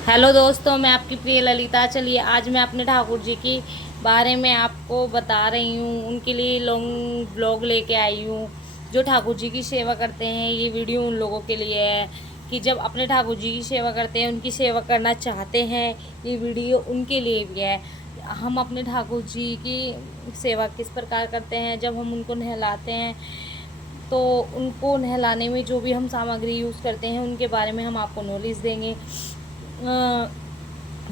Hello दोस्तों, मैं आपकी प्रिय ललिता। चलिए आज मैं अपने ठाकुर जी के बारे में आपको बता रही हूँ। उनके लिए लॉन्ग ब्लॉग लेके आई हूँ। जो ठाकुर जी की सेवा करते हैं, ये वीडियो उन लोगों के लिए है कि जब अपने ठाकुर जी की सेवा करते हैं, उनकी सेवा करना चाहते हैं, ये वीडियो उनके लिए भी है। हम अपने ठाकुर जी की सेवा किस प्रकार करते हैं, जब हम उनको नहलाते हैं तो उनको नहलाने में जो भी हम सामग्री यूज़ करते हैं उनके बारे में हम आपको नॉलेज देंगे,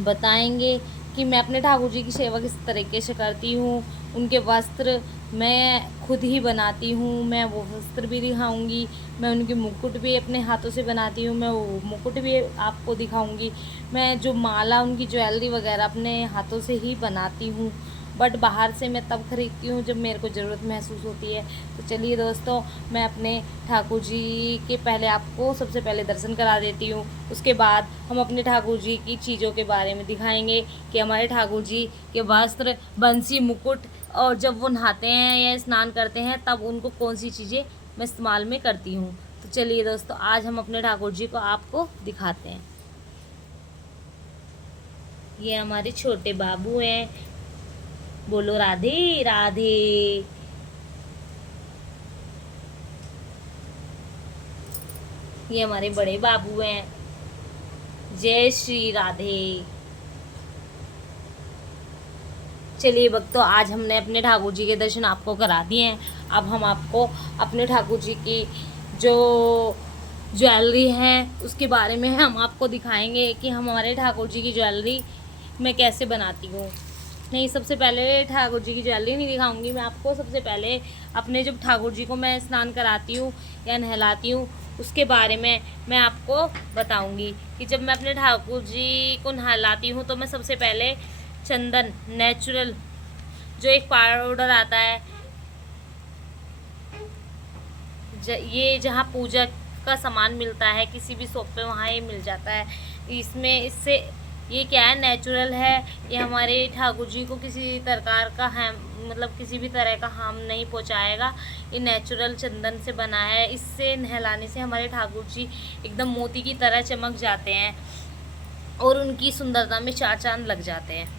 बताएंगे कि मैं अपने ठाकुर जी की सेवा किस तरीके से करती हूँ। उनके वस्त्र मैं खुद ही बनाती हूँ, मैं वो वस्त्र भी दिखाऊंगी। मैं उनके मुकुट भी अपने हाथों से बनाती हूँ, मैं वो मुकुट भी आपको दिखाऊंगी। मैं जो माला, उनकी ज्वेलरी वगैरह अपने हाथों से ही बनाती हूँ, बट बाहर से मैं तब खरीदती हूँ जब मेरे को ज़रूरत महसूस होती है। तो चलिए दोस्तों, मैं अपने ठाकुर जी के पहले आपको सबसे पहले दर्शन करा देती हूँ। उसके बाद हम अपने ठाकुर जी की चीज़ों के बारे में दिखाएंगे कि हमारे ठाकुर जी के वस्त्र, बंसी, मुकुट, और जब वो नहाते हैं या स्नान करते हैं तब उनको कौन सी चीज़ें मैं इस्तेमाल में करती हूँ। तो चलिए दोस्तों, आज हम अपने ठाकुर जी को आपको दिखाते हैं। ये हमारे छोटे बाबू हैं। बोलो राधे राधे। ये हमारे बड़े बाबू हैं। जय श्री राधे। चलिए भक्तों, आज हमने अपने ठाकुर जी के दर्शन आपको करा दिए हैं। अब हम आपको अपने ठाकुर जी की जो ज्वेलरी है उसके बारे में हम आपको दिखाएंगे कि हम हमारे ठाकुर जी की ज्वेलरी मैं कैसे बनाती हूँ। नहीं, सबसे पहले ठाकुर जी की ज्वेलरी नहीं दिखाऊंगी मैं आपको। सबसे पहले अपने जब ठाकुर जी को मैं स्नान कराती हूँ या नहलाती हूँ उसके बारे में मैं आपको बताऊंगी कि जब मैं अपने ठाकुर जी को नहलाती हूँ तो मैं सबसे पहले चंदन नेचुरल जो एक पाउडर आता है, ये जहाँ पूजा का सामान मिलता है किसी भी शॉप पे, वहाँ ये मिल जाता है। इसमें इससे ये क्या है, नेचुरल है। ये हमारे ठाकुर जी को किसी प्रकार का मतलब किसी भी तरह का हार्म नहीं पहुँचाएगा। ये नेचुरल चंदन से बना है। इससे नहलाने से हमारे ठाकुर जी एकदम मोती की तरह चमक जाते हैं और उनकी सुंदरता में चार चांद लग जाते हैं।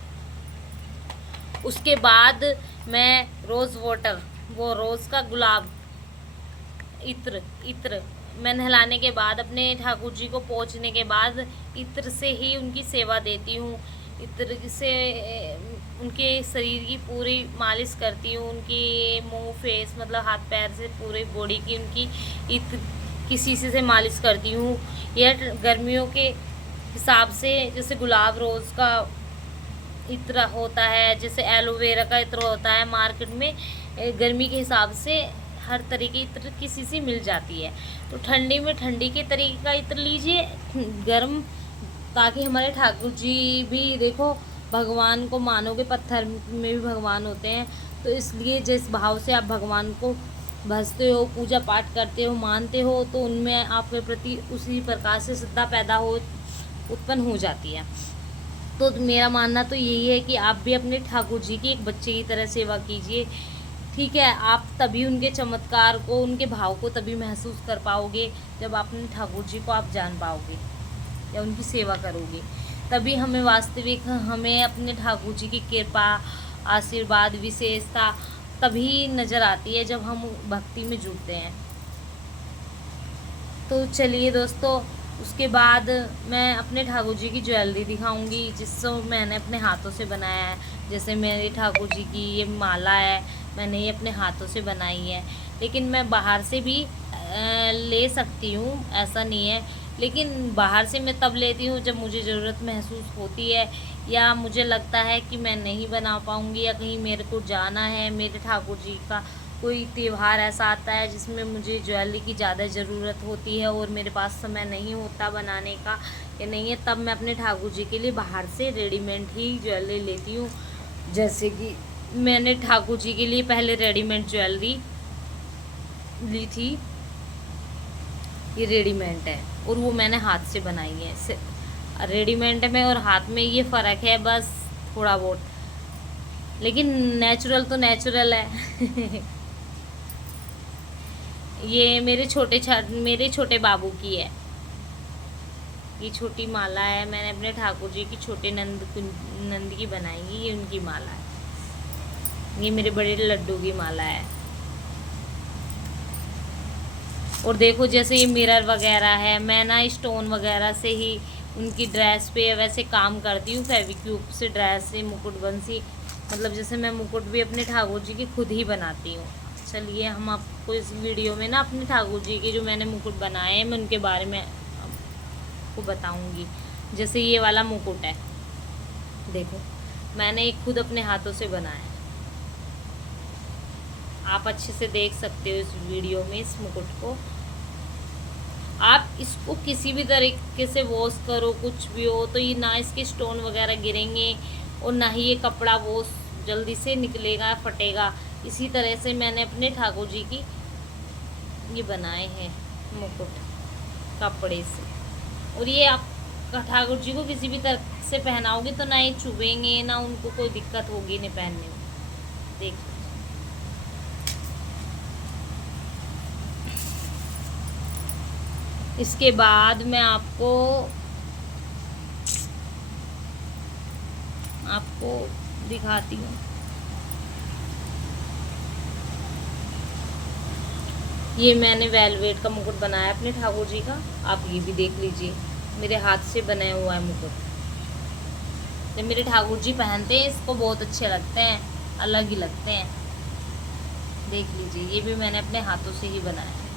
उसके बाद मैं रोज़ वाटर, वो रोज़ का गुलाब इत्र मैं नहलाने के बाद अपने ठाकुर जी को पोंछने के बाद इत्र से ही उनकी सेवा देती हूँ। इत्र से उनके शरीर की पूरी मालिश करती हूँ। उनकी मुंह, फेस, मतलब हाथ पैर से पूरी बॉडी की उनकी इत्र की शीशे से मालिश करती हूँ। यह गर्मियों के हिसाब से जैसे गुलाब रोज़ का इत्र होता है, जैसे एलोवेरा का इत्र होता है मार्केट में, गर्मी के हिसाब से हर तरीके की इत्र किसी से मिल जाती है। तो ठंडी में ठंडी के तरीके का इत्र लीजिए, गर्म, ताकि हमारे ठाकुर जी भी देखो, भगवान को मानोगे, पत्थर में भी भगवान होते हैं, तो इसलिए जिस भाव से आप भगवान को भजते हो, पूजा पाठ करते हो, मानते हो, तो उनमें आपके प्रति उसी प्रकार से श्रद्धा पैदा हो उत्पन्न हो जाती है। तो मेरा मानना तो यही है कि आप भी अपने ठाकुर जी की एक बच्चे की तरह सेवा कीजिए। ठीक है, आप तभी उनके चमत्कार को, उनके भाव को तभी महसूस कर पाओगे जब अपने ठाकुर जी को आप जान पाओगे या उनकी सेवा करोगे। तभी हमें वास्तविक, हमें अपने ठाकुर जी की कृपा, आशीर्वाद, विशेषता तभी नज़र आती है जब हम भक्ति में जुड़ते हैं। तो चलिए दोस्तों, उसके बाद मैं अपने ठाकुर जी की ज्वेलरी दिखाऊंगी जिसको मैंने अपने हाथों से बनाया है। जैसे मेरे ठाकुर जी की ये माला है, मैंने ये अपने हाथों से बनाई है। लेकिन मैं बाहर से भी ले सकती हूँ, ऐसा नहीं है। लेकिन बाहर से मैं तब लेती हूँ जब मुझे ज़रूरत महसूस होती है, या मुझे लगता है कि मैं नहीं बना पाऊँगी, या कहीं मेरे को जाना है, मेरे ठाकुर जी का कोई त्यौहार ऐसा आता है जिसमें मुझे ज्वेलरी की ज़्यादा ज़रूरत होती है और मेरे पास समय नहीं होता बनाने का या नहीं है, तब मैं अपने ठाकुर जी के लिए बाहर से रेडीमेड ही ज्वेलरी लेती हूँ। जैसे कि मैंने ठाकुर जी के लिए पहले रेडीमेड ज्वेलरी ली थी, ये रेडीमेड है और वो मैंने हाथ से बनाई है। रेडीमेड में और हाथ में ये फ़र्क है बस थोड़ा बहुत, लेकिन नेचुरल तो नेचुरल है। ये मेरे छोटे बाबू की है। ये छोटी माला है, मैंने अपने ठाकुर जी की छोटे नंद की बनाई है। ये उनकी माला है। ये मेरे बड़े लड्डू की माला है। और देखो जैसे ये मिरर वगैरह है, मैं ना स्टोन वगैरह से ही उनकी ड्रेस पे वैसे काम करती हूँ। फेविक्यूब से ड्रेस से मुकुट बंसी, मतलब जैसे मैं मुकुट भी अपने ठाकुर जी की खुद ही बनाती हूँ। चलिए हम आपको इस वीडियो में ना अपने ठाकुर जी के जो मैंने मुकुट बनाए हैं, मैं उनके बारे में आपको बताऊँगी। जैसे ये वाला मुकुट है, देखो मैंने एक खुद अपने हाथों से बनाया है। आप अच्छे से देख सकते हो इस वीडियो में इस मुकुट को। आप इसको किसी भी तरीके से वॉश करो, कुछ भी हो, तो ये ना इसके स्टोन वगैरह गिरेंगे और ना ही ये कपड़ा वॉश जल्दी से निकलेगा, फटेगा। इसी तरह से मैंने अपने ठाकुर जी की ये बनाए हैं मुकुट कपड़े से। और ये आप ठाकुर जी को किसी भी तरह से पहनाओगे तो ना ये चुभेंगे, ना उनको कोई दिक्कत होगी इन्हें पहनने में। देखो इसके बाद मैं आपको दिखाती हूँ। ये मैंने वेलवेट का मुकुट बनाया अपने ठाकुर जी का। आप ये भी देख लीजिए, मेरे हाथ से बनाया हुआ है मुकुट। जब मेरे ठाकुर जी पहनते हैं इसको बहुत अच्छे लगते हैं, अलग ही लगते हैं। देख लीजिए, ये भी मैंने अपने हाथों से ही बनाया है।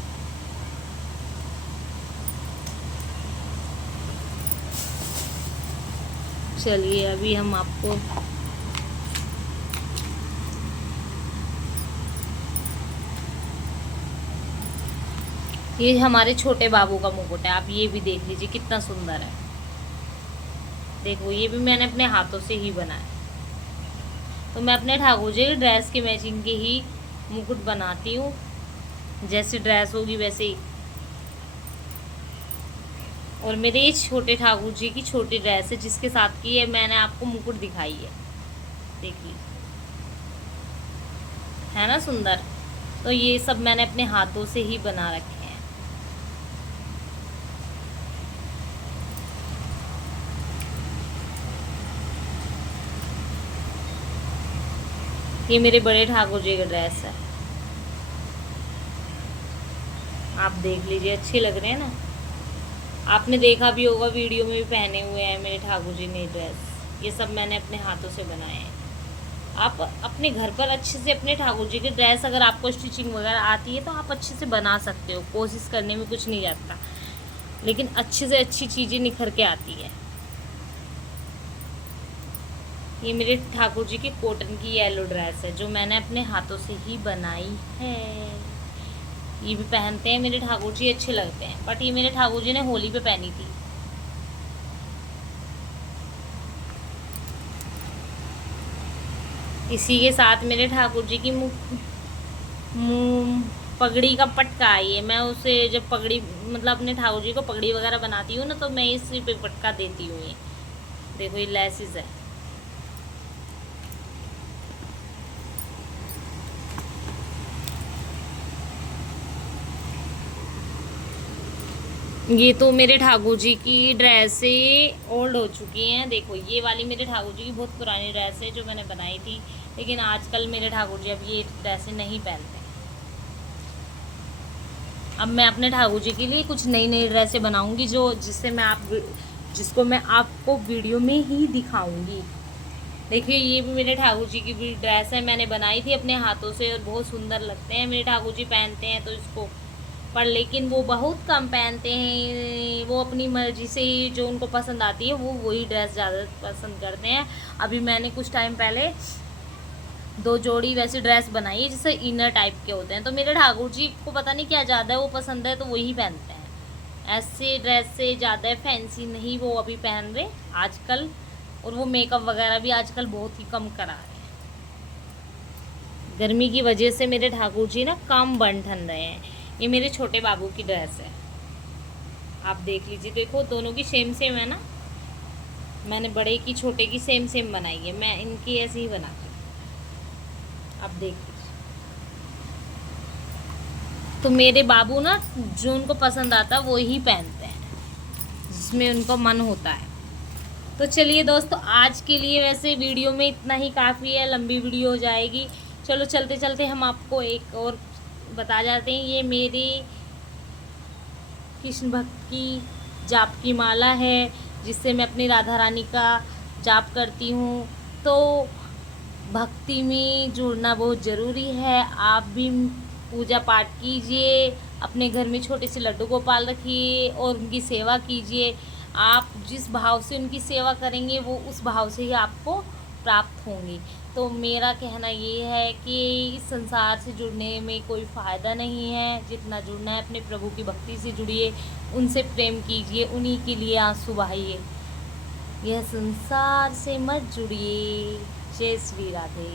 चलिए अभी हम आपको ये हमारे छोटे बाबू का मुकुट है। आप ये भी देख लीजिए कितना सुंदर है। देखो ये भी मैंने अपने हाथों से ही बनाया। तो मैं अपने ठाकुर जी की ड्रेस के मैचिंग के ही मुकुट बनाती हूँ। जैसी ड्रेस होगी वैसे ही। और मेरे ये छोटे ठाकुर जी की छोटी ड्रेस है जिसके साथ की है मैंने आपको मुकुट दिखाई है। देख लीजिए, है ना सुंदर। तो ये सब मैंने अपने हाथों से ही बना रखे हैं। ये मेरे बड़े ठाकुर जी का ड्रेस है। आप देख लीजिए, अच्छे लग रहे हैं ना। आपने देखा भी होगा, वीडियो में भी पहने हुए हैं मेरे ठाकुर जी ने ड्रेस। ये सब मैंने अपने हाथों से बनाए हैं। आप अपने घर पर अच्छे से अपने ठाकुर जी की ड्रेस, अगर आपको स्टिचिंग वगैरह आती है तो आप अच्छे से बना सकते हो। कोशिश करने में कुछ नहीं जाता, लेकिन अच्छे से अच्छी चीज़ें निखर के आती है। ये मेरे ठाकुर जी की कॉटन की येलो ड्रेस है जो मैंने अपने हाथों से ही बनाई है। ये भी पहनते हैं मेरे ठाकुर जी, अच्छे लगते हैं। बट ये मेरे ठाकुर जी ने होली पे पहनी थी। इसी के साथ मेरे ठाकुर जी की पगड़ी का पटका आई है। मैं उसे जब पगड़ी, मतलब अपने ठाकुर जी को पगड़ी वगैरह बनाती हूँ ना, तो मैं इसी पे पटका देती हूँ। ये देखो, ये लेसिस है। ये तो मेरे ठाकुर जी की ड्रेसें ओल्ड हो चुकी हैं। देखो ये वाली मेरे ठाकुर जी की बहुत पुरानी ड्रेस है जो मैंने बनाई थी, लेकिन आजकल मेरे ठाकुर जी अब ये ड्रेसें नहीं पहनते। अब मैं अपने ठाकुर जी के लिए कुछ नई नई ड्रेसें बनाऊंगी जिसको मैं आपको वीडियो में ही दिखाऊंगी। देखिए ये भी मेरे ठाकुर जी की भी ड्रेस है, मैंने बनाई थी अपने हाथों से और बहुत सुंदर लगते हैं। मेरे ठाकुर जी पहनते हैं तो इसको, पर लेकिन वो बहुत कम पहनते हैं। वो अपनी मर्जी से ही जो उनको पसंद आती है वो वही ड्रेस ज़्यादा पसंद करते हैं। अभी मैंने कुछ टाइम पहले 2 जोड़ी वैसी ड्रेस बनाई है जिससे इनर टाइप के होते हैं। तो मेरे ठाकुर जी को पता नहीं क्या ज़्यादा वो पसंद है तो वही पहनते हैं। ऐसे ड्रेस से ज़्यादा फैंसी नहीं वो अभी पहन रहे आजकल। और वो मेकअप वगैरह भी आजकल बहुत ही कम करा रहे हैं। गर्मी की वजह से मेरे ठाकुर जी ना कम बन ठन रहे हैं। ये मेरे छोटे बाबू की ड्रेस है, आप देख लीजिए। देखो दोनों की सेम सेम है ना। मैंने बड़े की छोटे की सेम सेम बनाई है, मैं इनकी ऐसे ही बनाती हूँ। आप देख लीजिए। तो मेरे बाबू ना जो उनको पसंद आता है वो ही पहनते हैं। जिसमें उनका मन होता है। तो चलिए दोस्तों, आज के लिए वैसे वीडियो में इतना ही काफ़ी है, लंबी वीडियो हो जाएगी। चलो चलते चलते हम आपको एक और बता जाते हैं। ये मेरी कृष्ण भक्त की जाप की माला है, जिससे मैं अपनी राधा रानी का जाप करती हूँ। तो भक्ति में जुड़ना बहुत ज़रूरी है। आप भी पूजा पाठ कीजिए, अपने घर में छोटे से लड्डू गोपाल रखिए और उनकी सेवा कीजिए। आप जिस भाव से उनकी सेवा करेंगे वो उस भाव से ही आपको प्राप्त होंगी। तो मेरा कहना ये है कि इस संसार से जुड़ने में कोई फ़ायदा नहीं है। जितना जुड़ना है अपने प्रभु की भक्ति से जुड़िए, उनसे प्रेम कीजिए, उन्हीं के लिए आंसू बहाइए। यह संसार से मत जुड़िए। जय श्री राधे।